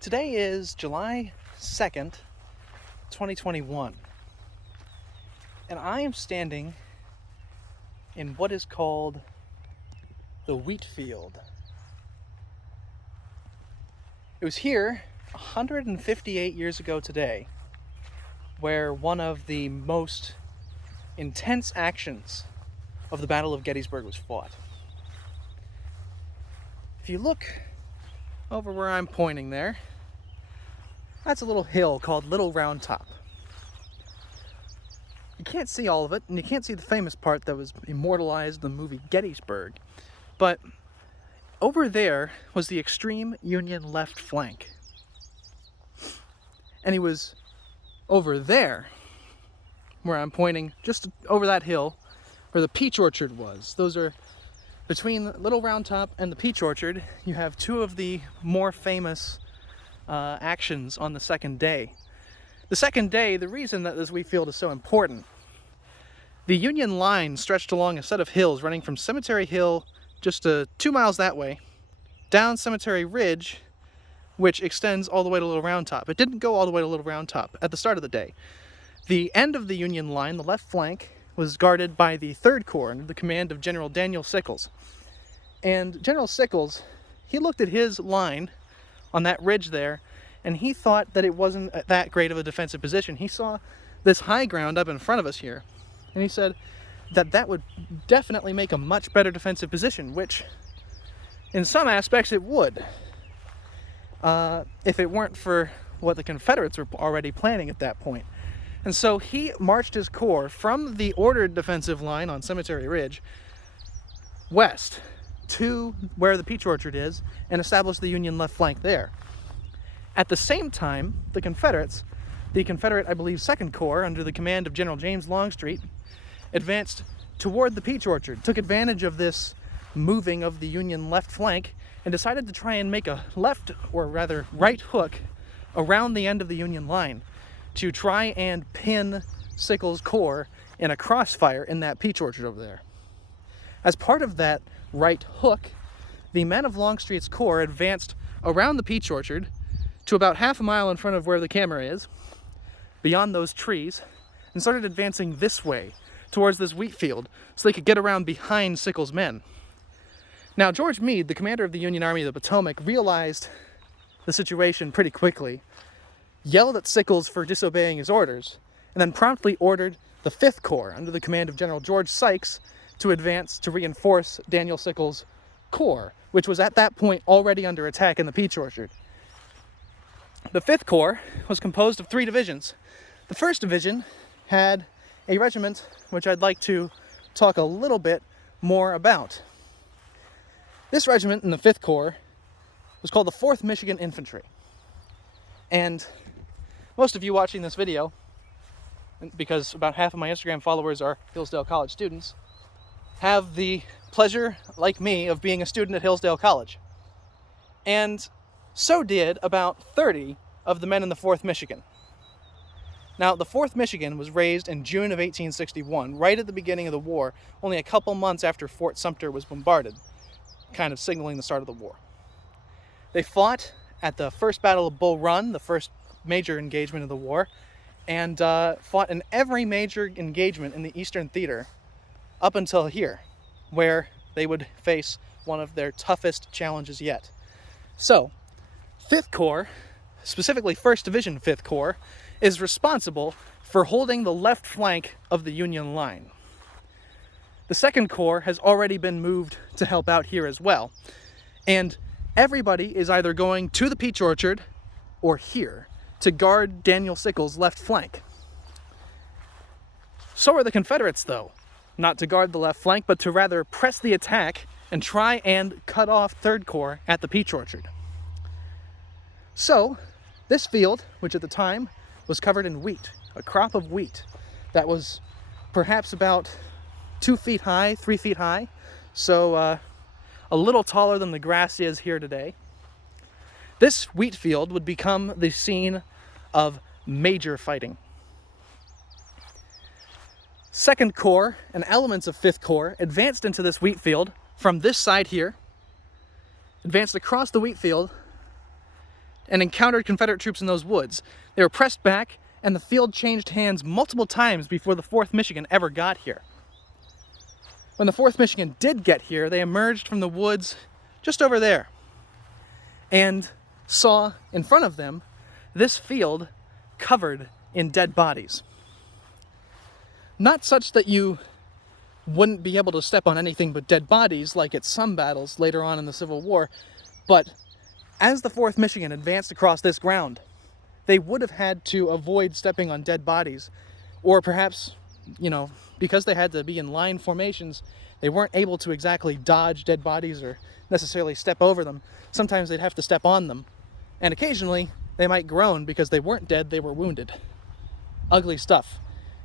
Today is July 2nd, 2021, and I am standing in what is called the wheat field. It was here 158 years ago today where one of the most intense actions of the Battle of Gettysburg was fought. If you look over where I'm pointing there, that's a little hill called Little Round Top. You can't see all of it, and you can't see the famous part that was immortalized in the movie Gettysburg, but over there was the extreme Union left flank. And he was over there, where I'm pointing, just over that hill, where the peach orchard was. Those are between Little Round Top and the peach orchard. You have two of the more famous actions on the second day. The second day, the reason that this wheat field is so important, the Union line stretched along a set of hills running from Cemetery Hill just 2 miles that way, down Cemetery Ridge, which extends all the way to Little Round Top. It didn't go all the way to Little Round Top at the start of the day. The end of the Union line, the left flank, was guarded by the 3rd Corps under the command of General Daniel Sickles. And General Sickles, he looked at his line on that ridge there, and he thought that it wasn't that great of a defensive position. He saw this high ground up in front of us here, and he said that that would definitely make a much better defensive position, which in some aspects it would, if it weren't for what the Confederates were already planning at that point. And so he marched his corps from the ordered defensive line on Cemetery Ridge west to where the peach orchard is and established the Union left flank there. At the same time, the Confederate, I believe, 2nd Corps, under the command of General James Longstreet, advanced toward the peach orchard, took advantage of this moving of the Union left flank, and decided to try and make a left, or rather right hook, around the end of the Union line to try and pin Sickles' corps in a crossfire in that peach orchard over there. As part of that right hook, the men of Longstreet's corps advanced around the peach orchard to about half a mile in front of where the camera is, beyond those trees, and started advancing this way towards this wheat field so they could get around behind Sickles' men. Now, George Meade, the commander of the Union Army of the Potomac, realized the situation pretty quickly, yelled at Sickles for disobeying his orders, and then promptly ordered the 5th Corps, under the command of General George Sykes, to advance to reinforce Daniel Sickles' corps, which was at that point already under attack in the peach orchard. The 5th Corps was composed of 3 divisions. The 1st Division had a regiment which I'd like to talk a little bit more about. This regiment in the 5th Corps was called the 4th Michigan Infantry. And most of you watching this video, because about half of my Instagram followers are Hillsdale College students, have the pleasure, like me, of being a student at Hillsdale College. And so did about 30 of the men in the 4th Michigan. Now, the 4th Michigan was raised in June of 1861, right at the beginning of the war, only a couple months after Fort Sumter was bombarded, kind of signaling the start of the war. They fought at the First Battle of Bull Run, the first major engagement of the war, and fought in every major engagement in the Eastern Theater up until here, where they would face one of their toughest challenges yet. So, 5th Corps, specifically 1st Division 5th Corps, is responsible for holding the left flank of the Union line. The 2nd Corps has already been moved to help out here as well, and everybody is either going to the peach orchard or here to guard Daniel Sickles' left flank. So are the Confederates, though. Not to guard the left flank, but to rather press the attack and try and cut off 3rd Corps at the peach orchard. So, this field, which at the time was covered in wheat, a crop of wheat that was perhaps about 2 feet high, 3 feet high, so a little taller than the grass is here today. This wheat field would become the scene of major fighting. 2nd Corps and elements of 5th Corps advanced into this wheat field from this side here, advanced across the wheat field, and encountered Confederate troops in those woods. They were pressed back, and the field changed hands multiple times before the 4th Michigan ever got here. When the 4th Michigan did get here, they emerged from the woods just over there and saw in front of them this field covered in dead bodies. Not such that you wouldn't be able to step on anything but dead bodies like at some battles later on in the Civil War, but as the 4th Michigan advanced across this ground, they would have had to avoid stepping on dead bodies, or perhaps, because they had to be in line formations, they weren't able to exactly dodge dead bodies or necessarily step over them. Sometimes they'd have to step on them, and occasionally they might groan because they weren't dead, they were wounded. Ugly stuff.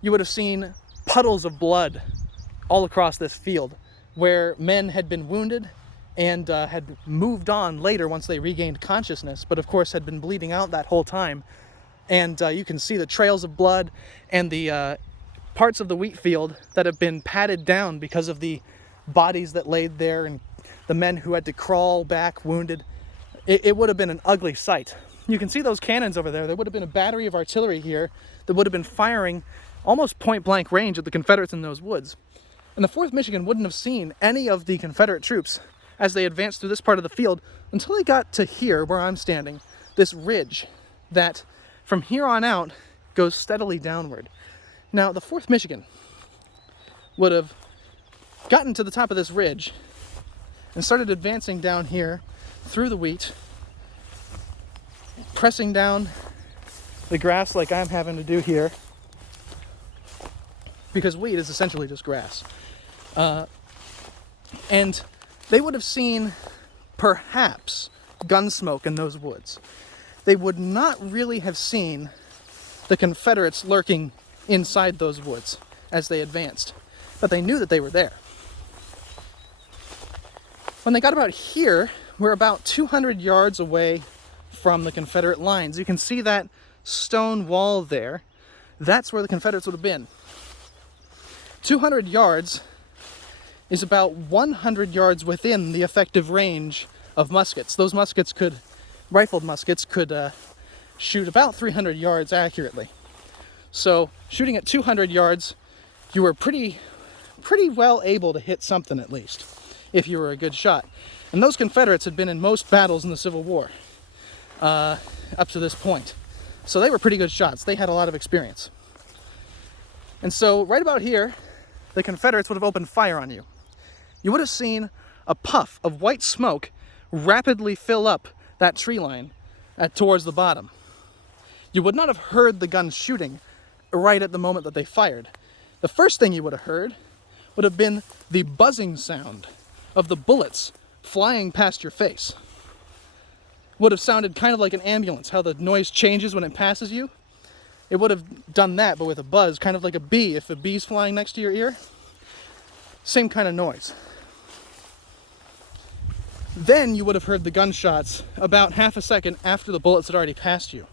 You would have seen puddles of blood all across this field where men had been wounded and had moved on later once they regained consciousness, but of course had been bleeding out that whole time. And you can see the trails of blood and the parts of the wheat field that have been patted down because of the bodies that laid there and the men who had to crawl back wounded. It would have been an ugly sight. You can see those cannons over there. There would have been a battery of artillery here that would have been firing almost point-blank range at the Confederates in those woods. And the 4th Michigan wouldn't have seen any of the Confederate troops as they advanced through this part of the field until they got to here, where I'm standing, this ridge that from here on out goes steadily downward. Now, the 4th Michigan would have gotten to the top of this ridge and started advancing down here through the wheat, pressing down the grass like I'm having to do here, because wheat is essentially just grass. And they would have seen, perhaps, gun smoke in those woods. They would not really have seen the Confederates lurking inside those woods as they advanced, but they knew that they were there. When they got about here, we're about 200 yards away from the Confederate lines. You can see that stone wall there. That's where the Confederates would have been. 200 yards is about 100 yards within the effective range of muskets. Those muskets rifled muskets could shoot about 300 yards accurately. So shooting at 200 yards, you were pretty well able to hit something at least, if you were a good shot. And those Confederates had been in most battles in the Civil War up to this point. So they were pretty good shots. They had a lot of experience. And so right about here, the Confederates would have opened fire on you. You would have seen a puff of white smoke rapidly fill up that tree line towards the bottom. You would not have heard the guns shooting right at the moment that they fired. The first thing you would have heard would have been the buzzing sound of the bullets flying past your face. Would have sounded kind of like an ambulance, how the noise changes when it passes you. It would have done that, but with a buzz, kind of like a bee. If a bee's flying next to your ear, same kind of noise. Then you would have heard the gunshots about half a second after the bullets had already passed you.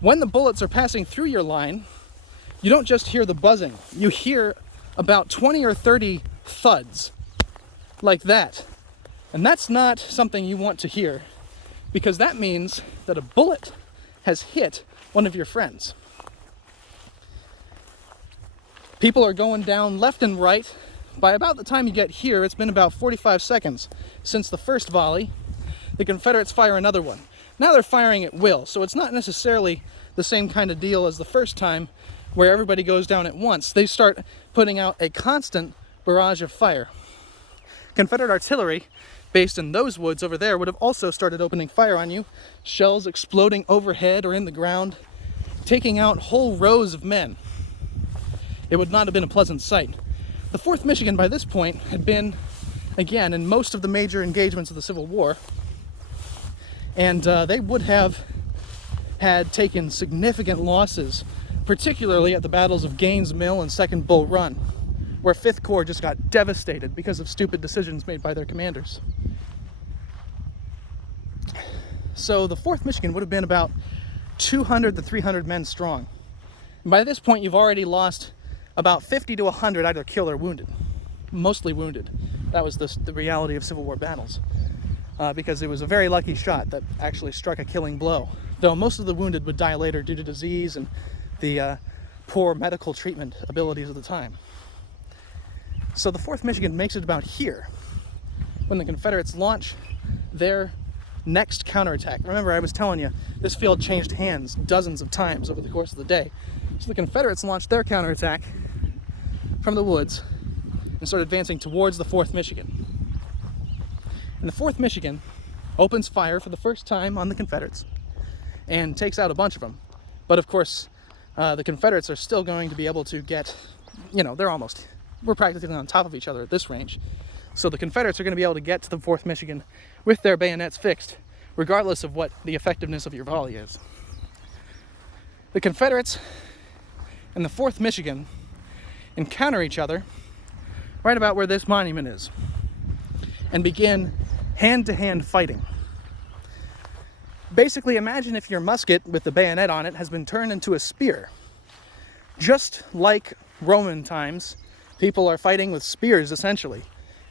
When the bullets are passing through your line, you don't just hear the buzzing. You hear about 20 or 30 thuds like that. And that's not something you want to hear, because that means that a bullet has hit one of your friends. People are going down left and right. By about the time you get here, it's been about 45 seconds since the first volley. The Confederates fire another one. Now they're firing at will, so it's not necessarily the same kind of deal as the first time where everybody goes down at once. They start putting out a constant barrage of fire. Confederate artillery, based in those woods over there, would have also started opening fire on you, shells exploding overhead or in the ground, taking out whole rows of men. It would not have been a pleasant sight. The 4th Michigan by this point had been, again, in most of the major engagements of the Civil War, and they would have had taken significant losses, particularly at the battles of Gaines Mill and Second Bull Run, where 5th Corps just got devastated because of stupid decisions made by their commanders. So the 4th Michigan would have been about 200 to 300 men strong. And by this point, you've already lost about 50 to 100 either killed or wounded. Mostly wounded. That was the reality of Civil War battles. because it was a very lucky shot that actually struck a killing blow, though most of the wounded would die later due to disease and the poor medical treatment abilities of the time. So the 4th Michigan makes it about here when the Confederates launch their next counterattack. Remember, I was telling you, this field changed hands dozens of times over the course of the day. So the Confederates launched their counterattack from the woods and started advancing towards the 4th Michigan. And the 4th Michigan opens fire for the first time on the Confederates and takes out a bunch of them. But of course, the Confederates are still going to be able to get, we're practically on top of each other at this range. So the Confederates are going to be able to get to the 4th Michigan with their bayonets fixed, regardless of what the effectiveness of your volley is. The Confederates and the 4th Michigan encounter each other right about where this monument is and begin hand-to-hand fighting. Basically, imagine if your musket with the bayonet on it has been turned into a spear. Just like Roman times, people are fighting with spears, essentially.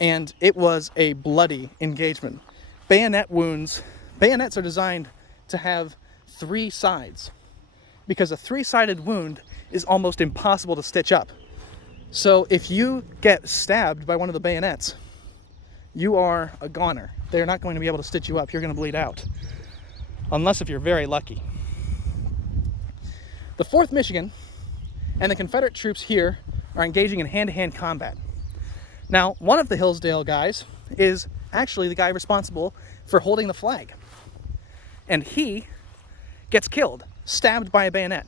And it was a bloody engagement. Bayonets are designed to have 3 sides, because a 3-sided wound is almost impossible to stitch up. So if you get stabbed by one of the bayonets, you are a goner. They're not going to be able to stitch you up. You're going to bleed out. Unless if you're very lucky. The 4th Michigan and the Confederate troops here are engaging in hand-to-hand combat. Now, one of the Hillsdale guys is actually the guy responsible for holding the flag. And he gets killed, stabbed by a bayonet.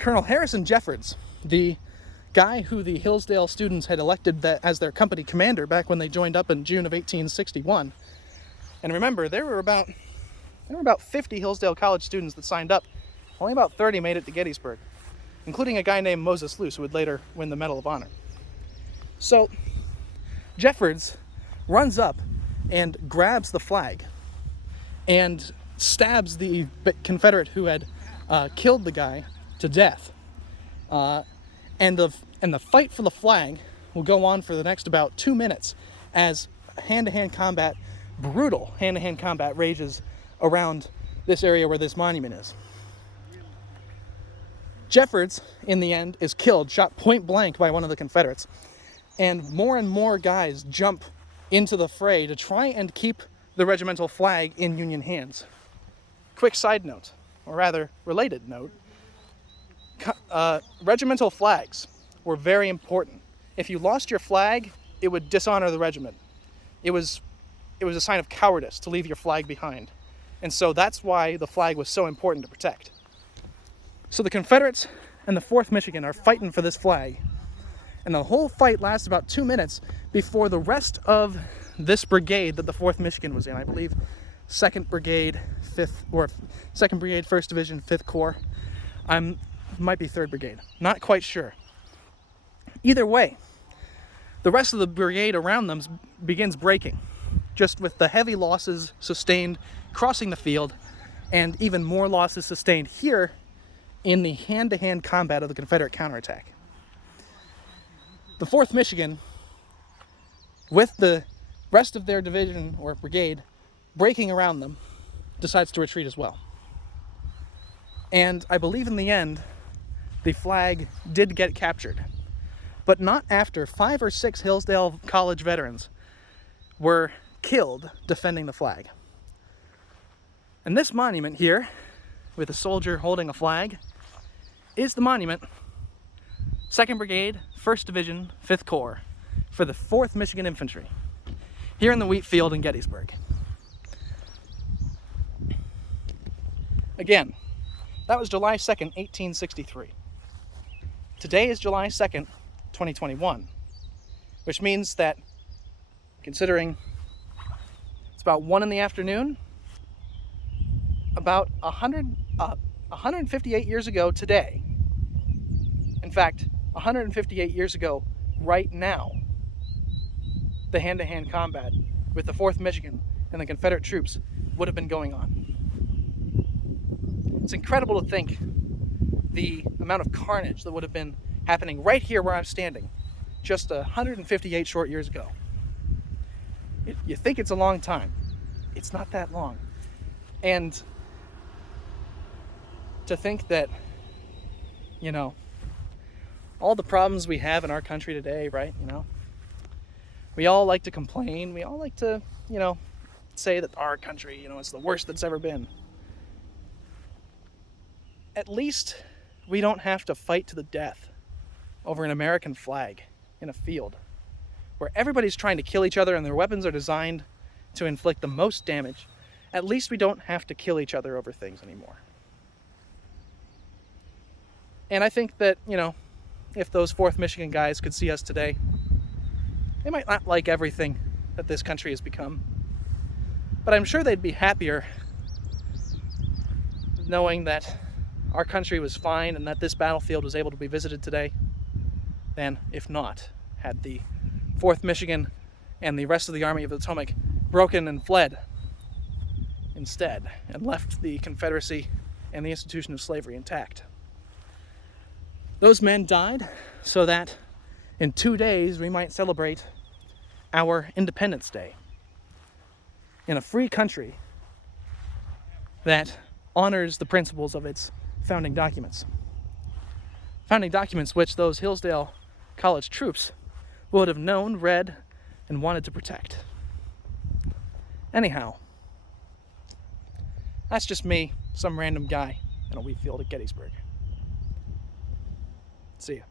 Colonel Harrison Jeffords, the guy who the Hillsdale students had elected as their company commander back when they joined up in June of 1861. And remember, there were about 50 Hillsdale College students that signed up. Only about 30 made it to Gettysburg, including a guy named Moses Luce, who would later win the Medal of Honor. So Jeffords runs up and grabs the flag and stabs the Confederate who had killed the guy to death. And the fight for the flag will go on for the next about 2 minutes as brutal hand-to-hand combat rages around this area where this monument is. Jeffords, in the end, is killed, shot point blank by one of the Confederates. And more guys jump into the fray to try and keep the regimental flag in Union hands. Quick side note, or rather related note, regimental flags were very important. If you lost your flag, it would dishonor the regiment. It was a sign of cowardice to leave your flag behind. And so that's why the flag was so important to protect. So the Confederates and the 4th Michigan are fighting for this flag. And the whole fight lasts about 2 minutes before the rest of this brigade that the 4th Michigan was in, I believe 2nd Brigade, 1st Division, 5th Corps. Might be 3rd Brigade. Not quite sure. Either way, the rest of the brigade around them begins breaking, just with the heavy losses sustained crossing the field and even more losses sustained here in the hand-to-hand combat of the Confederate counterattack. The 4th Michigan, with the rest of their division or brigade breaking around them, decides to retreat as well. And I believe in the end, the flag did get captured, but not after 5 or 6 Hillsdale College veterans were killed defending the flag. And this monument here, with a soldier holding a flag, is the monument, 2nd Brigade, 1st Division, 5th Corps, for the 4th Michigan Infantry, here in the wheat field in Gettysburg. Again, that was July 2nd, 1863. Today is July 2nd, 2021, which means that, considering it's about 1 in the afternoon, about 158 years ago today, in fact, 158 years ago right now, the hand-to-hand combat with the 4th Michigan and the Confederate troops would have been going on. It's incredible to think the amount of carnage that would have been happening right here where I'm standing just 158 short years ago. You think it's a long time. It's not that long. And to think that, you know, all the problems we have in our country today, right? You know, we all like to complain. We all like to, you know, say that our country, you know, is the worst that's ever been. At least we don't have to fight to the death over an American flag in a field where everybody's trying to kill each other and their weapons are designed to inflict the most damage. At least we don't have to kill each other over things anymore. And I think that, you know, if those 4th Michigan guys could see us today, they might not like everything that this country has become, but I'm sure they'd be happier knowing that our country was fine and that this battlefield was able to be visited today than if not, had the 4th Michigan and the rest of the Army of the Potomac broken and fled instead and left the Confederacy and the institution of slavery intact. Those men died so that in 2 days we might celebrate our Independence Day in a free country that honors the principles of its founding documents. Founding documents which those Hillsdale College troops would have known, read, and wanted to protect. Anyhow, that's just me, some random guy in a wheat field at Gettysburg. See ya.